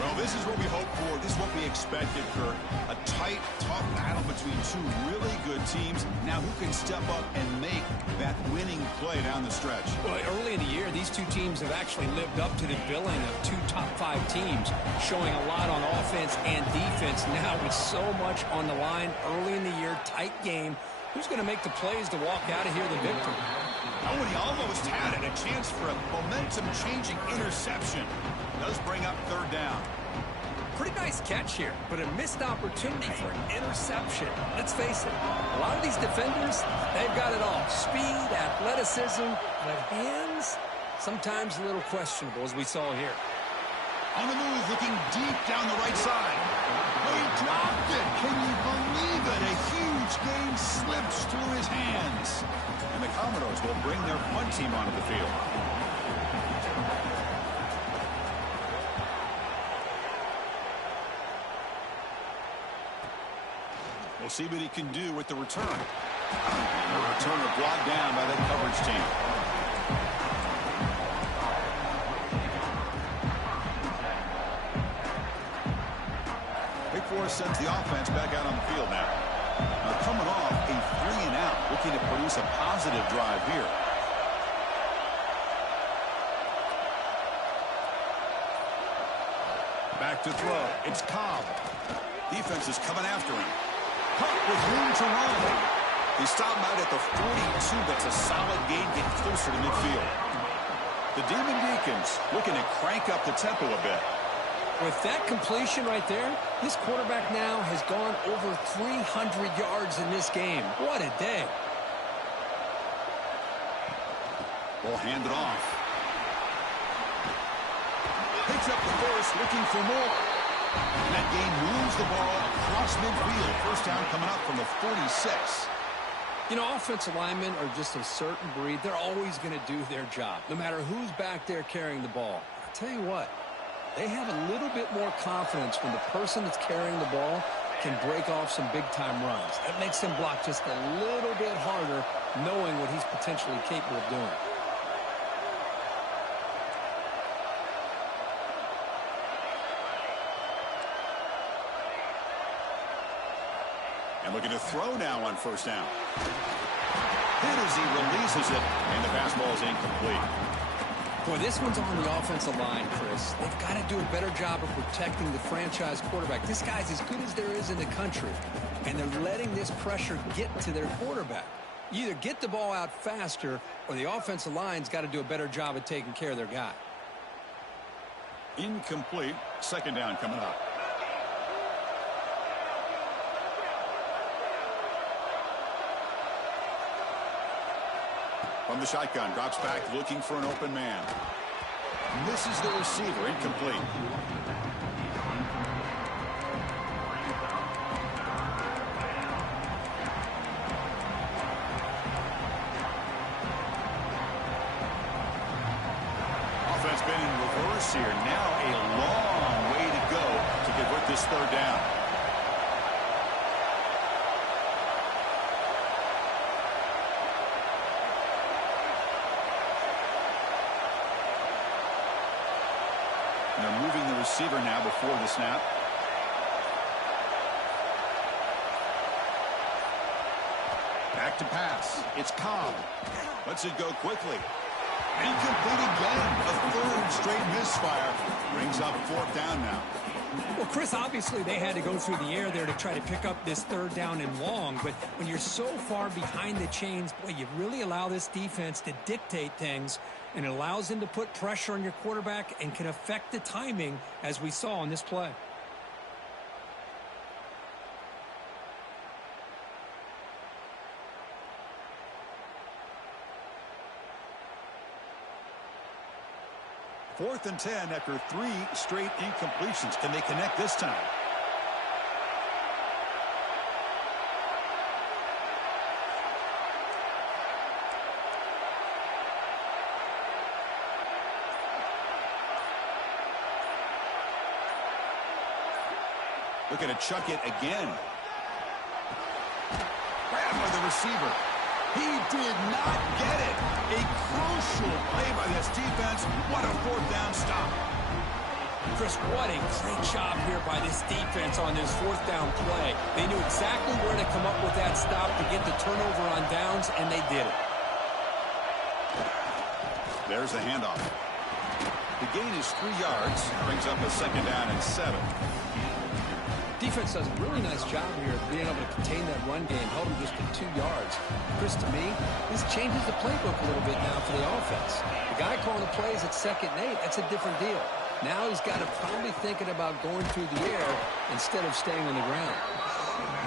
Well, this is what we hoped for. This is what we expected, Kurt. A tight, tough battle between two really good teams. Now who can step up and make that winning play down the stretch? Well, early in the year, these two teams have actually lived up to the billing of 2 top-5 teams, showing a lot on offense and defense. Now with so much on the line early in the year, tight game, who's going to make the plays to walk out of here the victor? Oh, and he almost had it. A chance for a momentum-changing interception. Does bring up 3rd down. Pretty nice catch here, but a missed opportunity for an interception. Let's face it, a lot of these defenders, they've got it all. Speed, athleticism, but hands, sometimes a little questionable, as we saw here. On the move, looking deep down the right side. Oh, he dropped it. Can you believe it? A huge game slips through his hands. And the Commodores will bring their punt team onto the field. We'll see what he can do with the return. The returner brought down by that coverage team. Big Force sends the offense back out on the field now. Now coming off a 3-and-out, looking to produce a positive drive here. Back to throw. It's Cobb. Defense is coming after him. Hunt with room to run. They stop him out at the 42. That's a solid gain, getting closer to midfield. The Demon Deacons looking to crank up the tempo a bit. With that completion right there, this quarterback now has gone over 300 yards in this game. What a day. Ball handed off. Picks up the force, looking for more. And that game moves the ball across midfield. 1st down coming up from the 46. You know, offensive linemen are just a certain breed. They're always going to do their job, no matter who's back there carrying the ball. I'll tell you what, they have a little bit more confidence when the person that's carrying the ball can break off some big-time runs. That makes them block just a little bit harder, knowing what he's potentially capable of doing. And looking to throw now on 1st down. Hit as he releases it, and the pass ball is incomplete. Boy, this one's on the offensive line, Chris. They've got to do a better job of protecting the franchise quarterback. This guy's as good as there is in the country, and they're letting this pressure get to their quarterback. You either get the ball out faster, or the offensive line's got to do a better job of taking care of their guy. Incomplete. 2nd down coming up. From the shotgun, drops back, looking for an open man. Misses the receiver, incomplete. Offense been in reverse here. Now a long way to go to convert this 3rd down. And they're moving the receiver now before the snap. Back to pass. It's Cobb. Lets it go quickly. Incomplete again. A third straight misfire. Brings up fourth down now. Well, Chris, obviously they had to go through the air there to try to pick up this third down and long. But when you're so far behind the chains, boy, you really allow this defense to dictate things. And it allows them to put pressure on your quarterback and can affect the timing, as we saw on this play. Fourth and 10 after 3 straight incompletions. Can they connect this time? Looking to chuck it again. Grab by the receiver. He did not get it. A crucial play by this defense. What a fourth down stop. Chris, what a great job here by this defense on this fourth down play. They knew exactly where to come up with that stop to get the turnover on downs, and they did it. There's the handoff. The gain is 3 yards. Brings up a second down and 7. Defense does a really nice job here of being able to contain that run game, held him just to 2 yards. Chris, to me, this changes the playbook a little bit now for the offense. The guy calling the plays at 2nd and 8, that's a different deal. Now he's got to probably thinking about going through the air instead of staying on the ground.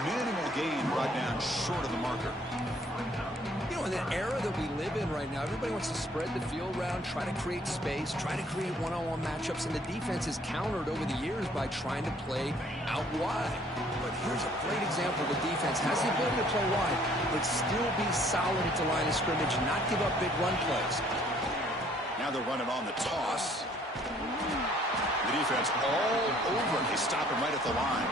Minimal gain brought down short of the marker. You know, in the era that we live in right now, everybody wants to spread the field around, try to create space, try to create one-on-one matchups, and the defense is countered over the years by trying to play out wide. But here's a great example. The defense has the ability to play wide, but still be solid at the line of scrimmage and not give up big run plays. Now they're running on the toss. The defense all over him. They stop him right at the line.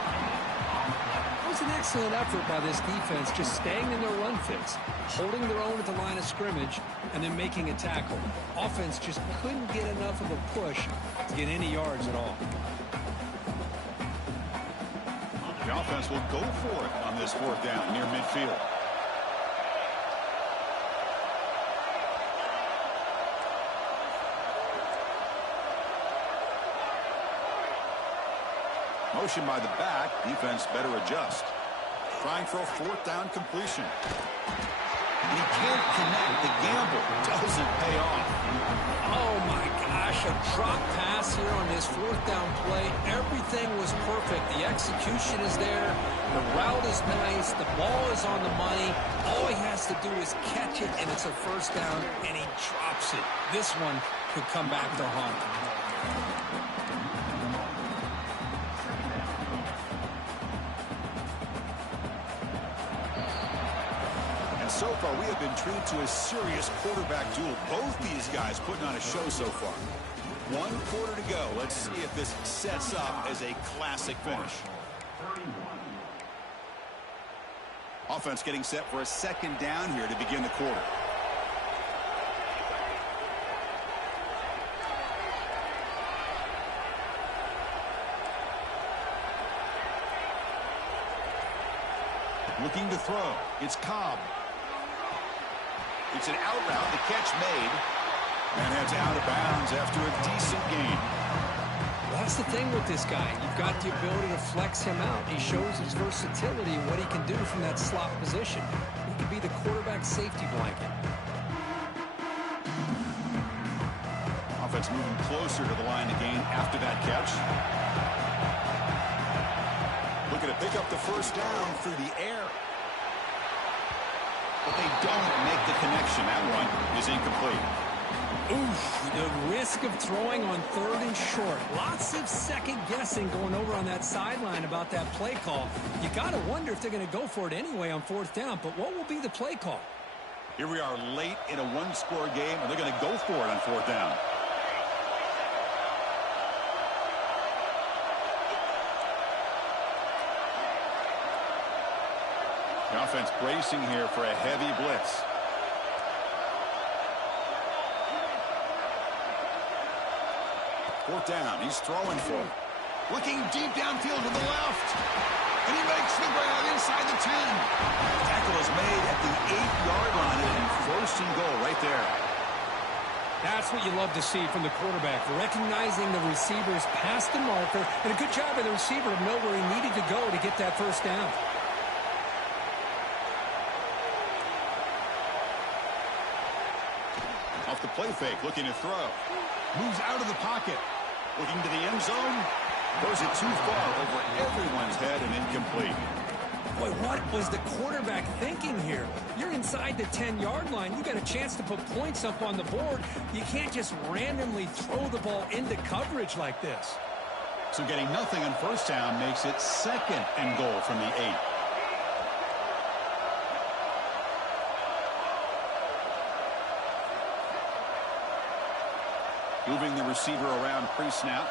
It was an excellent effort by this defense, just staying in their run fits, holding their own at the line of scrimmage, and then making a tackle. Offense just couldn't get enough of a push to get any yards at all. The offense will go for it on this fourth down near midfield. Motion by the back. Defense better adjust. Trying for a fourth down completion. And he can't connect. The gamble doesn't pay off. Oh, my gosh. A drop pass here on this fourth down play. Everything was perfect. The execution is there. The route is nice. The ball is on the money. All he has to do is catch it, and it's a first down, and he drops it. This one could come back to haunt him. So far, we have been treated to a serious quarterback duel. Both these guys putting on a show so far. 1 quarter to go. Let's see if this sets up as a classic finish. Offense getting set for a second down here to begin the quarter. Looking to throw. It's Cobb. It's an out route. The catch made. And heads out of bounds after a decent gain. Well, that's the thing with this guy. You've got the ability to flex him out. He shows his versatility and what he can do from that slot position. He can be the quarterback safety blanket. Offense moving closer to the line to gain after that catch. Looking to pick up the first down through the air. But they don't make the connection. That one is incomplete. Oof, the risk of throwing on 3rd and short. Lots of second guessing going over on that sideline about that play call. You got to wonder if they're going to go for it anyway on 4th down. But what will be the play call? Here we are late in a 1-score game, and they're going to go for it on 4th down. The offense bracing here for a heavy blitz. Fourth down. He's throwing for it. Looking deep downfield to the left. And he makes the grab inside the 10. Tackle is made at the 8-yard line, and first and goal right there. That's what you love to see from the quarterback, recognizing the receiver's past the marker, and a good job of the receiver to know where he needed to go to get that first down. Off the play fake, looking to throw. Moves out of the pocket. Looking to the end zone. Throws it too far over everyone's head and incomplete. Boy, what was the quarterback thinking here? You're inside the 10-yard line. You got a chance to put points up on the board. You can't just randomly throw the ball into coverage like this. So getting nothing on first down makes it second and goal from the 8. Moving the receiver around pre-snap.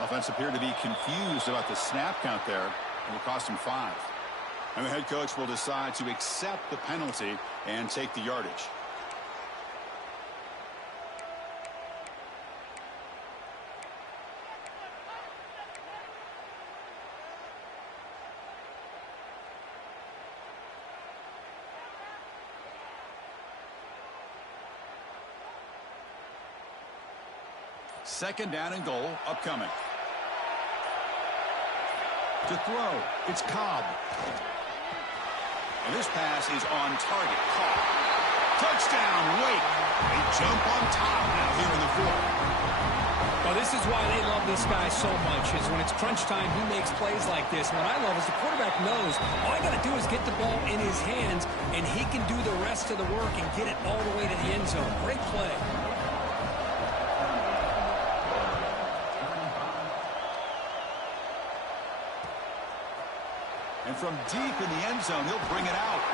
Offense appeared to be confused about the snap count there. It will cost him 5. And the head coach will decide to accept the penalty and take the yardage. Second down and goal upcoming. To throw, it's Cobb. And this pass is on target. Caught. Touchdown, Wake. They jump on top now here in the fourth. Well, this is why they love this guy so much, is when it's crunch time, he makes plays like this. What I love is the quarterback knows all I got to do is get the ball in his hands, and he can do the rest of the work and get it all the way to the end zone. Great play. And from deep in the end zone, he'll bring it out.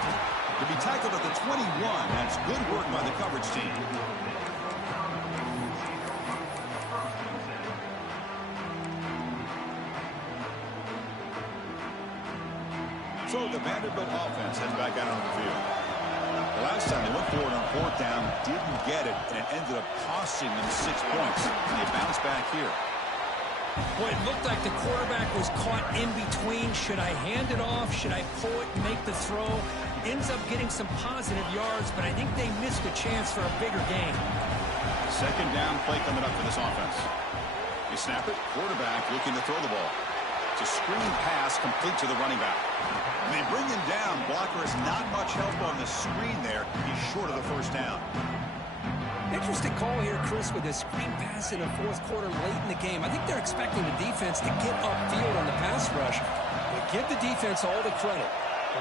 To be tackled at the 21, that's good work by the coverage team. So the Vanderbilt offense heads back out on the field. The last time they went forward on fourth down, didn't get it, and it ended up costing them 6 points. And they bounce back here. Boy, it looked like the quarterback was caught in between. Should I hand it off? Should I pull it and make the throw? Ends up getting some positive yards, but I think they missed a chance for a bigger gain. Second down play coming up for this offense. They snap it. Quarterback looking to throw the ball. It's a screen pass complete to the running back. And they bring him down. Blocker has not much help on the screen there. He's short of the first down. Interesting call here, Chris, with a screen pass in the fourth quarter late in the game. I think they're expecting the defense to get upfield on the pass rush. But give the defense all the credit.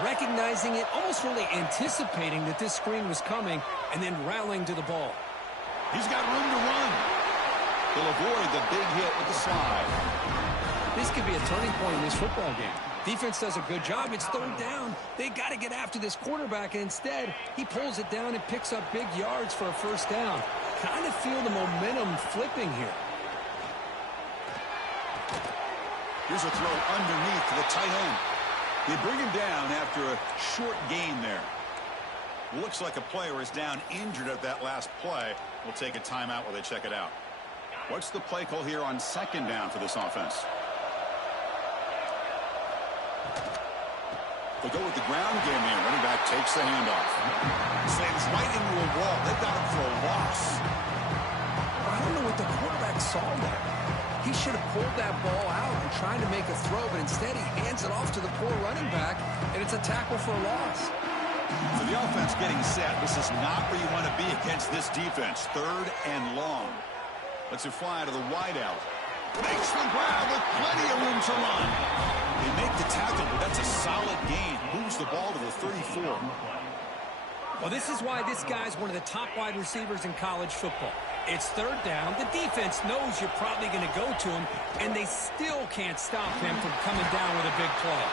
Recognizing it, almost really anticipating that this screen was coming, and then rallying to the ball. He's got room to run. He'll avoid the big hit with the slide. This could be a turning point in this football game. Defense does a good job. It's third down. They got to get after this quarterback, and instead, he pulls it down and picks up big yards for a first down. Kind of feel the momentum flipping here. Here's a throw underneath to the tight end. They bring him down after a short gain there. Looks like a player is down injured at that last play. We'll take a timeout while they check it out. What's the play call here on second down for this offense? They go with the ground game here. Running back takes the handoff. Slams right into a wall. They've got him for a loss. I don't know what the quarterback saw there. He should have pulled that ball out and tried to make a throw, but instead he hands it off to the poor running back, and it's a tackle for a loss. For the offense getting set, this is not where you want to be against this defense. Third and long. Lets it fly to the wideout. Makes the grab with plenty of room to run. They make the tackle, but that's a solid gain. Moves the ball to the 34. Well, this is why this guy's one of the top wide receivers in college football. It's third down. The defense knows you're probably going to go to him, and they still can't stop him from coming down with a big play.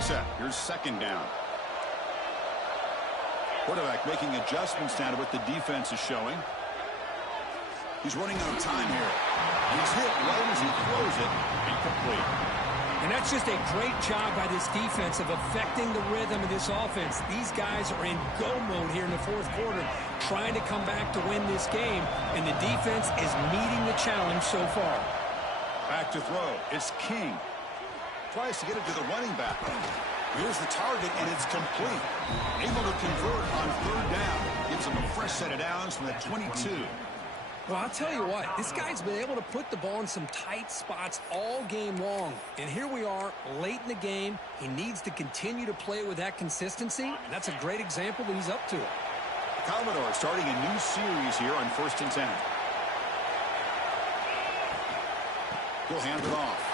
Ready, set. Here's second down. Quarterback making adjustments now to what the defense is showing. He's running out of time here. He's hit right as he throws it. Incomplete. And that's just a great job by this defense of affecting the rhythm of this offense. These guys are in go mode here in the fourth quarter, trying to come back to win this game, and the defense is meeting the challenge so far. Back to throw. It's King. Tries to get it to the running back. Here's the target, and it's complete. Able to convert on third down. Gives him a fresh set of downs from the 22. Well, I'll tell you what, this guy's been able to put the ball in some tight spots all game long. And here we are, late in the game. He needs to continue to play with that consistency, and that's a great example that he's up to it. Commodore starting a new series here on 1st and 10. He'll hand it off.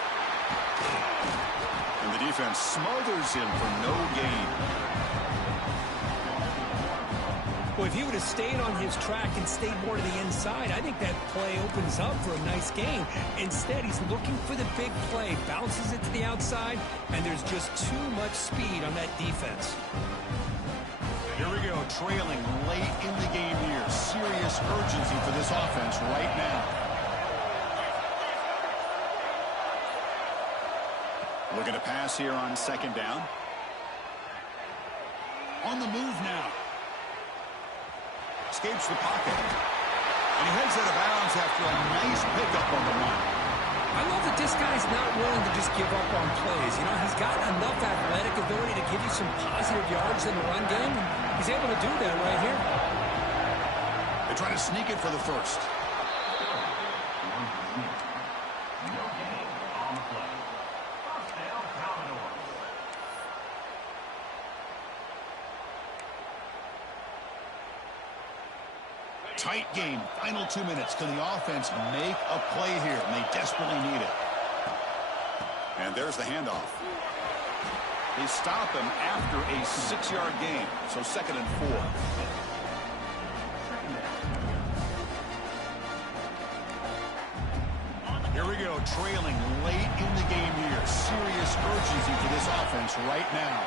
And the defense smothers him for no gain. Well, if he would have stayed on his track and stayed more to the inside, I think that play opens up for a nice gain. Instead, he's looking for the big play, bounces it to the outside, and there's just too much speed on that defense. Here we go, trailing late in the game here. Serious urgency for this offense right now. Looking to pass here on second down. On the move now. Escapes the pocket. And he heads out of bounds after a nice pickup on the run. I love that this guy's not willing to just give up on plays. You know, he's got enough athletic ability to give you some positive yards in the run game. He's able to do that right here. They try to sneak it for the first. Tight game. Final 2 minutes. Can the offense make a play here? And they desperately need it. And there's the handoff. They stop him after a 6-yard gain. So 2nd and 4. Here we go. Trailing late in the game here. Serious urgency for this offense right now.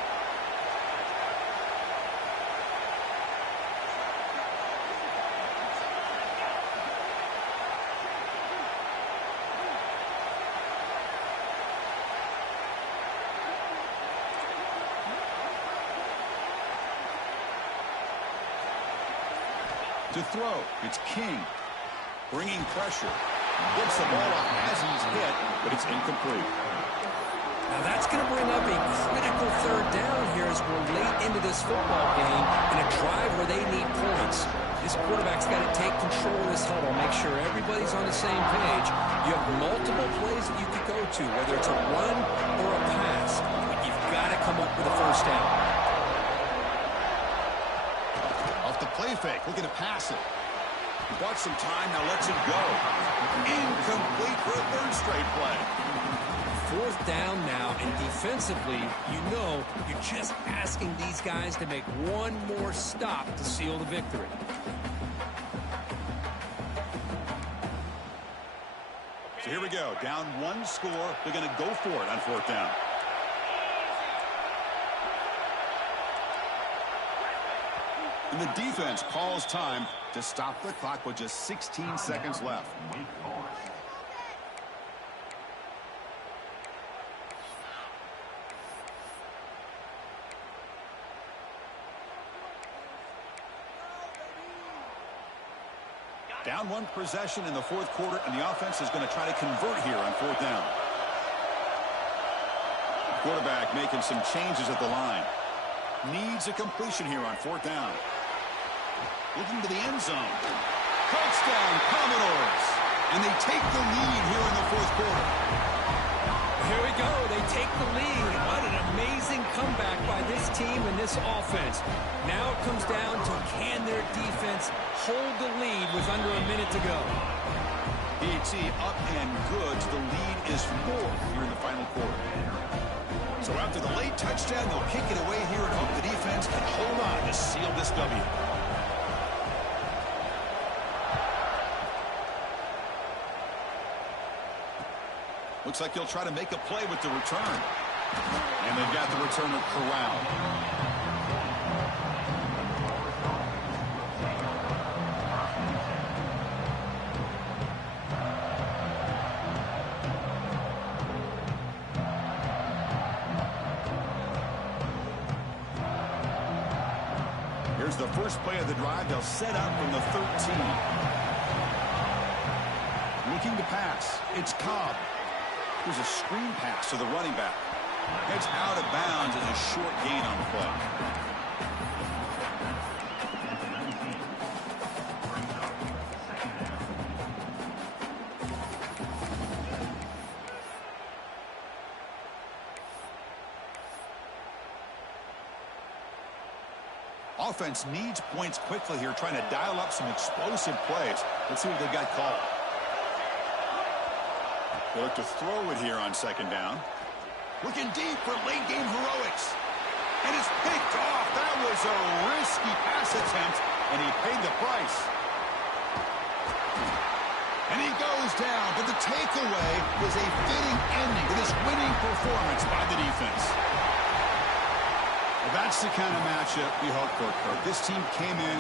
To throw, it's King. Bringing pressure. Gets the ball up as he's hit, but it's incomplete. Now that's going to bring up a critical third down here as we're late into this football game in a drive where they need points. This quarterback's got to take control of this huddle, make sure everybody's on the same page. You have multiple plays that you could go to, whether it's a run or a pass, but you've got to come up with a first down. Off the play fake, looking to pass it. He bought some time, now lets it go. Incomplete for a third straight play. Fourth down now, and defensively, you know you're just asking these guys to make one more stop to seal the victory. So here we go, down 1 score. They're going to go for it on 4th down. And the defense calls time to stop the clock with just 16 seconds left. Down 1 possession in the 4th quarter, and the offense is going to try to convert here on 4th down. Quarterback making some changes at the line. Needs a completion here on 4th down. Looking to the end zone. Touchdown, Commodores. And they take the lead here in the 4th quarter. Here we go. They take the lead. What an amazing comeback by this team and this offense. Now it comes down to can their defense hold the lead with under a minute to go. DT up and good. The lead is 4 here in the final quarter. So after the late touchdown, they'll kick it away here and hope the defense can hold on to seal this W. Looks like he'll try to make a play with the return. And they've got the returner corralled. Here's the first play of the drive. They'll set up from the 13. Looking to pass. It's Cobb. Here's a screen pass to the running back. It's out of bounds as a short gain on the play. Offense needs points quickly here, trying to dial up some explosive plays. Let's see what they've got called. They look to throw it here on second down. Looking deep for late-game heroics. And it's picked off. That was a risky pass attempt, and he paid the price. And he goes down, but the takeaway was a fitting ending to this winning performance by the defense. Well, that's the kind of matchup we hope for, Kirk. This team came in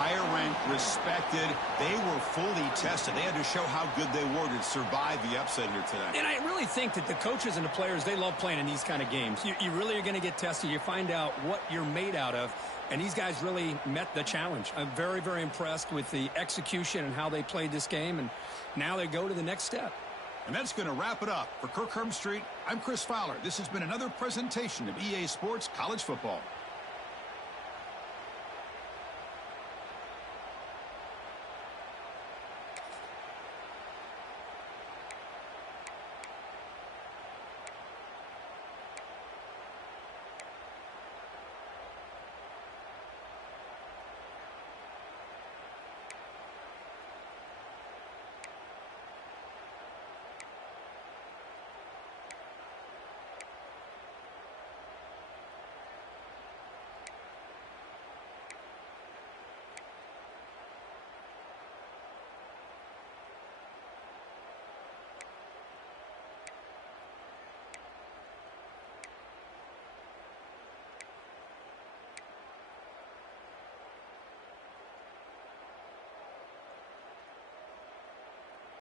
higher ranked, respected. They were fully tested. They had to show how good they were to survive the upset here today. And I really think that the coaches and the players, they love playing in these kind of games. You really are going to get tested. You find out what you're made out of. And these guys really met the challenge. I'm very, very impressed with the execution and how they played this game. And now they go to the next step. And that's going to wrap it up. For Kirk Herbstreit, I'm Chris Fowler. This has been another presentation of EA Sports College Football.